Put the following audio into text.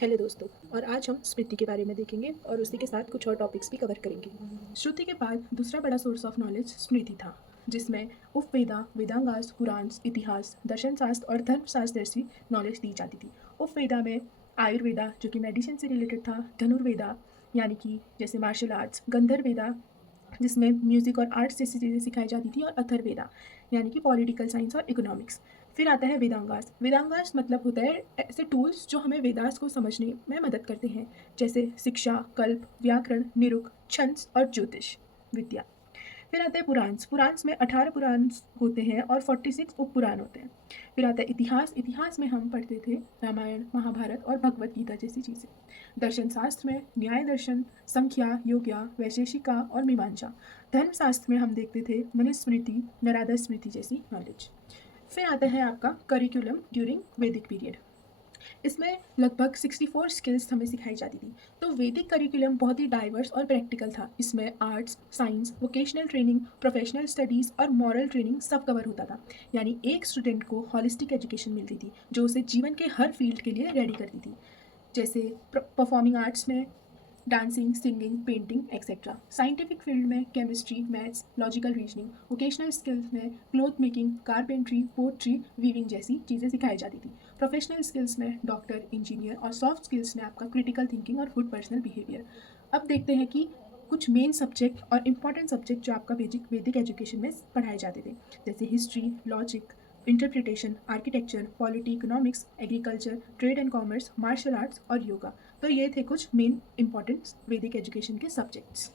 Hello दोस्तों। और आज हम स्मृति के बारे में देखेंगे और उसी के साथ कुछ और टॉपिक्स भी कवर करेंगे। श्रुति के बाद दूसरा बड़ा सोर्स ऑफ नॉलेज स्मृति था, जिसमें उपवेदा, वेदांगास, पुराण, इतिहास, दर्शन शास्त्र और धर्मशास्त्र जैसी नॉलेज दी जाती थी। उपवेदा में आयुर्वेदा, जो कि मेडिसिन से रिलेटेड था, धनुर्वेदा यानी कि जैसे मार्शल आर्ट्स, गंधर्वेदा जिसमें म्यूजिक और आर्ट्स जैसी चीज़ें सिखाई जाती थी, और अथर्ववेदा यानी कि पॉलिटिकल साइंस और इकोनॉमिक्स। फिर आता है वेदांगास। वेदांगास मतलब होता है ऐसे टूल्स जो हमें वेदास को समझने में मदद करते हैं, जैसे शिक्षा, कल्प, व्याकरण, निरुक्त, छंद और ज्योतिष विद्या। फिर आता है पुराण्स। पुराण्स में 18 पुराण होते हैं और 46 उप पुराण होते हैं। फिर आता है इतिहास। इतिहास में हम पढ़ते थे रामायण, महाभारत और भगवत गीता जैसी चीज़ें। दर्शन शास्त्र में न्याय दर्शन, संख्या, योग्या, वैशेषिका और मीमांसा। धर्मशास्त्र में हम देखते थे मनुस्मृति, नरादा स्मृति जैसी नॉलेज। फिर आता है आपका करिकुलम ड्यूरिंग वैदिक पीरियड। इसमें लगभग 64 स्किल्स हमें सिखाई जाती थी। तो वैदिक करिकुलम बहुत ही डाइवर्स और प्रैक्टिकल था। इसमें arts, science, vocational training, professional studies और मॉरल ट्रेनिंग सब कवर होता था। यानी एक स्टूडेंट को हॉलिस्टिक एजुकेशन मिलती थी, जो उसे जीवन के हर फील्ड के लिए रेडी करती थी। जैसे परफॉर्मिंग आर्ट्स में dancing, singing, painting etcetera. Scientific field में chemistry, maths, logical reasoning. Vocational skills में cloth making, carpentry, pottery, weaving जैसी चीज़ें सिखाई जाती थी। प्रोफेशनल स्किल्स में डॉक्टर, इंजीनियर, और सॉफ्ट स्किल्स में आपका क्रिटिकल थिंकिंग और गुड पर्सनल बिहेवियर। अब देखते हैं कि कुछ मेन सब्जेक्ट और इम्पॉर्टेंट सब्जेक्ट जो आपका वैदिक वैदिक एजुकेशन में पढ़ाए जाते थे, जैसे history, logic, interpretation, architecture, polity, economics, agriculture, trade and commerce, martial arts और योगा। तो ये थे कुछ मेन इंपॉर्टेंट वैदिक एजुकेशन के सब्जेक्ट्स।